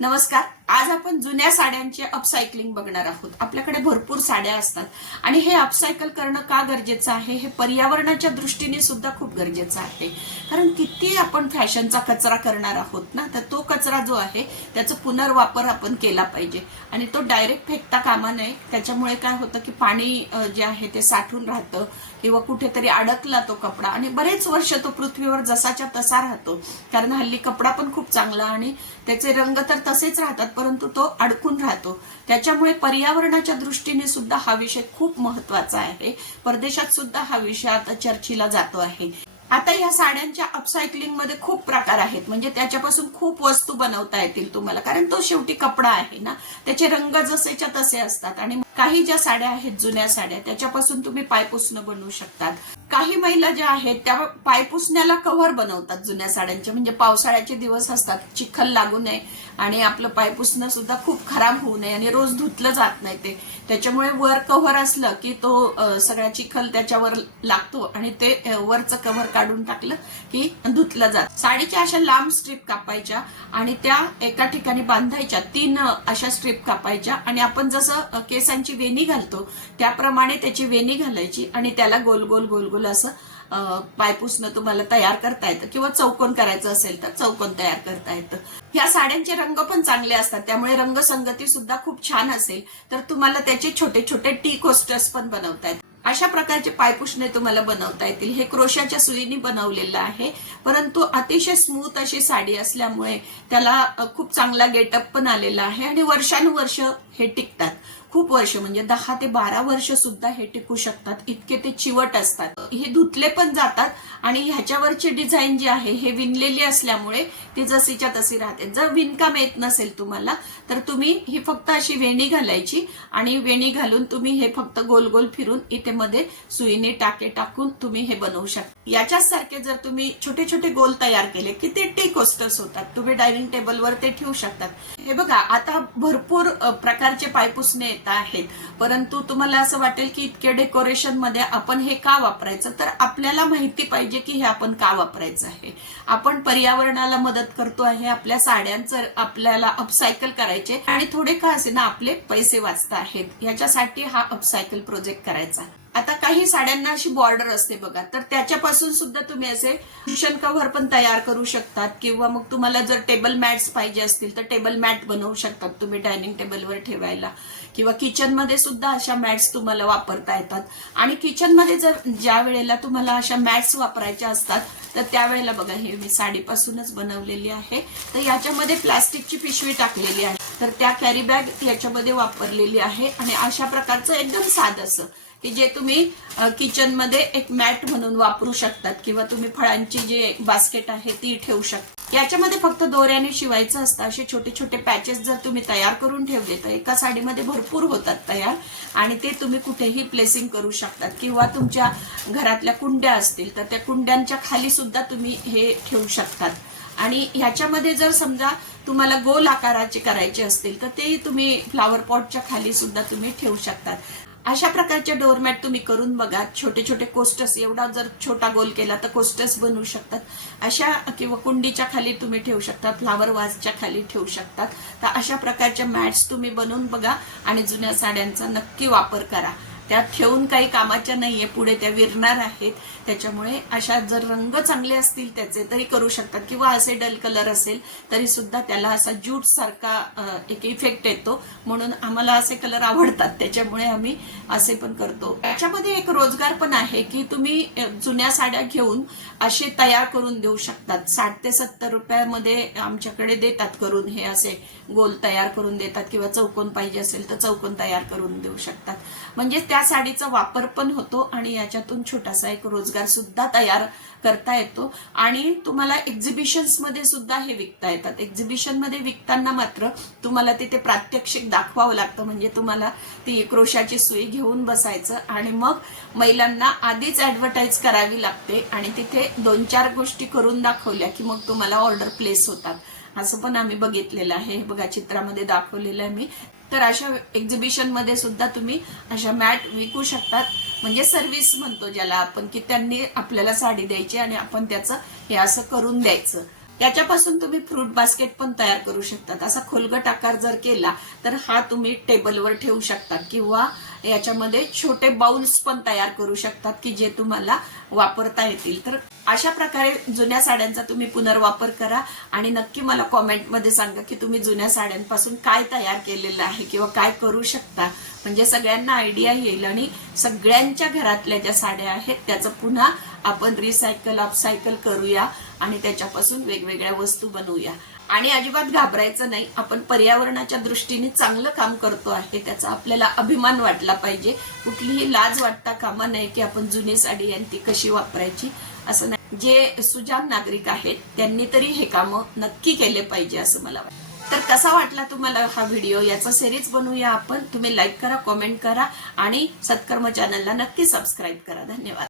नमस्कार. आज आपण जुन्या साड्यांचे अपसायकलिंग बघणार आहोत. आपल्याकडे भरपूर साड्या असतात आणि हे अपसायकल करणं का गरजेचं आहे, हे पर्यावरणाच्या दृष्टीने सुद्धा खूप गरजेचं आहे. कारण किती आपण फॅशनचा कचरा करणार आहोत ना, तर तो कचरा जो आहे त्याचा पुनर्वापर आपण केला पाहिजे आणि तो डायरेक्ट फेकता कामा नये. त्याच्यामुळे काय होतं की पाणी जे आहे ते साठून राहतं किंवा कुठेतरी अडकला तो कपडा आणि बरेच वर्ष तो पृथ्वीवर जसाच्या तसा राहतो. कारण हल्ली कपडा पण खूप चांगला आणि त्याचे रंग तर तसेच राहतात, परंतु तो अडकून राहतो. त्याच्यामुळे पर्यावरणाच्या दृष्टीने सुद्धा हा विषय खूप महत्वाचा आहे. परदेशात सुद्धा हा विषय आता चर्चेला जातो आहे. आता या साड्यांच्या अपसायकलिंग मध्ये खूप प्रकार आहेत, म्हणजे त्याच्यापासून खूप वस्तू बनवता येतील तुम्हाला, कारण तो शेवटी कपडा आहे ना, त्याचे रंग जसेच्या तसे असतात. आणि काही ज्या साड्या आहेत जुन्या साड्या, त्याच्यापासून तुम्ही पायपुसणं बनवू शकतात. काही महिला ज्या आहेत त्या पायपुसण्याला कव्हर बनवतात जुन्या साड्यांचे, म्हणजे पावसाळ्याचे दिवस असतात, चिखल लागू नये आणि आपलं पायपुसणं सुद्धा खूप खराब होऊ नये आणि रोज धुतलं जात नाही ते. त्याच्यामुळे वर कव्हर असलं की तो सगळा चिखल त्याच्यावर लागतो आणि ते वरचं कव्हर काढून टाकलं की धुतलं जात. साडीच्या अशा लांब स्ट्रीप कापायच्या आणि त्या एका ठिकाणी बांधायच्या. 3 अशा स्ट्रीप कापायच्या आणि आपण जसं केसांची वेणी घालतो त्याप्रमाणे त्याची वेणी घालायची आणि त्याला गोल गोल गोल गोल असं पायपुसणं तुम्हाला तयार करता येतं, किंवा चौकोन करायचं असेल तर चौकोन तयार करता येतं. या साड्यांचे रंग पण चांगले असतात, त्यामुळे रंगसंगती सुद्धा खूप छान असेल तर तुम्हाला त्याचे छोटे छोटे टी कोस्टर्स पण बनवता येतात. अशा प्रकारचे पायपुसणे तुम्हाला बनवता येतील. हे क्रोशाच्या सुईने बनवलेलं आहे, परंतु अतिशय स्मूथ अशी साडी असल्यामुळे त्याला खूप चांगला गेटअप पण आलेला आहे आणि वर्षानुवर्ष हे टिकतात. खूप वर्ष, म्हणजे 10 ते 12 वर्ष सुद्धा हे टिकू शकतात, इतके ते चिवट असतात. हे धुतले पण जातात आणि ह्याच्यावरची डिझाईन जी आहे हे विणलेली असल्यामुळे ती जशीच्या तशी राहते. जर विणकाम येत नसेल तुम्हाला तर तुम्ही ही फक्त अशी वेणी घालायची आणि वेणी घालून तुम्ही हे फक्त गोल गोल फिरून इथे मध्ये सुईने टाके टाकून तुम्ही हे बनवू शकता. याच्याच सारखे जर तुम्ही छोटे छोटे गोल तयार केले की ते टी कोस्टर्स होतात. तुम्ही डायनिंग टेबलवर ते ठेवू शकतात. हे बघा, आता भरपूर प्रकारचे पायपुसणे येत आहेत, परंतु तुम्हाला असं वाटेल की इतके डेकोरेशन मध्ये आपण हे का वापरायचं, तर आपल्याला माहिती पाहिजे की हे आपण का वापरायचं आहे. आपण पर्यावरणाला मदत करतो आहे, आपल्या साड्यांचं आपल्याला अपसायकल करायचे आणि थोडे का असे ना आपले पैसे वाचत आहेत, याच्यासाठी हा अपसायकल प्रोजेक्ट करायचा. आता काही साड्यांना अशी बॉर्डर असते बघा, तर त्याच्यापासून सुद्धा तुम्ही असे कुशन कव्हर पण तयार करू शकतात, किंवा मग तुम्हाला जर टेबल मॅट्स पाहिजे असतील तर टेबल मॅट बनवू शकतात तुम्ही डायनिंग टेबलवर ठेवायला, किंवा किचन मध्ये सुद्धा अशा मॅट्स तुम्हाला वापरता येतात. आणि किचन मध्ये जर ज्या वेळेला तुम्हाला अशा मॅट्स वापरायच्या असतात तर त्यावेळेला बघा, हे मी साडीपासूनच बनवलेली आहे, तर याच्यामध्ये प्लास्टिकची पिशवी टाकलेली आहे, तर त्या कॅरी बॅग याच्यामध्ये वापरलेली आहे. आणि अशा प्रकारचं एकदम साधं असं की जे तुम्ही किचन मध्ये एक मॅट म्हणून वापरू शकतात, किंवा तुम्ही फळांची जे बास्केट आहे ती ठेवू शकता. याच्यामध्ये फक्त दोऱ्याने शिवायचं असतं. असे छोटे छोटे पॅचेस जर तुम्ही तयार करून ठेवले तर एका साडीमध्ये भरपूर होतात तयार, आणि ते तुम्ही कुठेही प्लेसिंग करू शकतात. किंवा तुमच्या घरातल्या कुंड्या असतील तर त्या कुंड्यांच्या खाली सुद्धा तुम्ही हे ठेवू शकतात. आणि ह्याच्यामध्ये जर समजा तुम्हाला गोल आकाराचे करायचे असतील तर ते तुम्ही फ्लावर पॉटच्या खाली सुद्धा तुम्ही ठेवू शकतात. अशा प्रकारच्या डोरमॅट तुम्ही करून बघा. छोटे छोटे कोस्टर्स, एवढा जर छोटा गोल केला तर कोस्टर्स बनवू शकतात अशा, किंवा कुंडीच्या खाली तुम्ही ठेवू शकता, फ्लावर वाजच्या खाली ठेवू शकतात. तर अशा प्रकारच्या मॅट्स तुम्ही बनवून बघा आणि जुन्या साड्यांचा नक्की वापर करा. त्या ठेवून काही कामाच्या नाहीये, पुढे त्या विरणार आहेत. त्याच्यामुळे अशा जर रंग चांगले असतील त्याचे तरी करू शकतात, किंवा असे डल कलर असेल तरी सुद्धा त्याला असा ज्यूट सारखा एक इफेक्ट येतो, म्हणून आम्हाला असे कलर आवडतात, त्याच्यामुळे आम्ही असे पण करतो. याच्यामध्ये एक रोजगार पण आहे की तुम्ही जुन्या साड्या घेऊन असे तयार करून देऊ शकतात. 60 ते 70 रुपयामध्ये आमच्याकडे देतात करून, हे असे गोल तयार करून देतात, किंवा चौकोन पाहिजे असेल तर चौकोन तयार करून देऊ शकतात. म्हणजे त्या साडीचा वापर पण होतो आणि याच्यातून छोटासा एक रोजगार सुद्धा तयार करता येतो. आणि तुम्हाला एक्झिबिशन्स मध्ये सुद्धा हे विकता येतात. एक्झिबिशन मध्ये विकताना मात्र तुम्हाला तिथे प्रात्यक्षिक दाखवावं लागतं, म्हणजे तुम्हाला ती क्रोशाची सुई घेऊन बसायचं आणि मग महिलांना आधीच ऍडव्हर्टाईज करावी लागते आणि तिथे 2-4 गोष्टी करून दाखवल्या की मग तुम्हाला ऑर्डर प्लेस होतात. असं पण आम्ही बघितलेलं आहे, बघा चित्रामध्ये दाखवलेलं आहे मी. तर अशा एक्झिबिशन मध्ये सुद्धा तुम्ही अशा मॅट विकू शकतात, म्हणजे सर्व्हिस म्हणतो ज्याला आपण, की त्यांनी आपल्याला साडी द्यायची आणि आपण त्याचं हे असं करून द्यायचं. याच्यापासून तुम्ही फ्रूट बास्केट पण तयार करू शकतात. असा खोलगट आकार जर केला तर हा तुम्ही टेबलवर ठेवू शकता किंवा याच्यामध्ये छोटे बाउल्स पण तयार करू शकतात की जे तुम्हाला वापरता येतील. तर अशा प्रकारे जुन्या साड्यांचा तुम्ही पुनर्वापर करा आणि नक्की मला कॉमेंटमध्ये सांगा की तुम्ही जुन्या साड्यांपासून काय तयार केलेलं आहे किंवा काय करू शकता. म्हणजे सगळ्यांना आयडिया येईल आणि सगळ्यांच्या घरातल्या ज्या साड्या आहेत त्याचं पुन्हा आपण रिसायकल अपसायकल करूया आणि त्याच्यापासून वेगवेगळ्या वस्तू बनवूया. आणि अजिबात घाबरायचं नाही. आपण पर्यावरणाच्या दृष्टीने चांगलं काम करतो आहे त्याचा आपल्याला अभिमान वाटला पाहिजे. कुठलीही लाज वाटता कामा नये की आपण जुनी साडी आणि ती कशी वापरायची असं नाही. जे सुजाण नागरिक आहेत त्यांनी तरी हे कामं नक्की केले पाहिजे असं मला वाटतं. तर कसा वाटला तुम्हाला हा व्हिडिओ याचा सिरीज बनवूया आपण. तुम्ही लाईक करा, कमेंट करा आणि सत्कर्म चॅनलला नक्की सबस्क्राईब करा. धन्यवाद.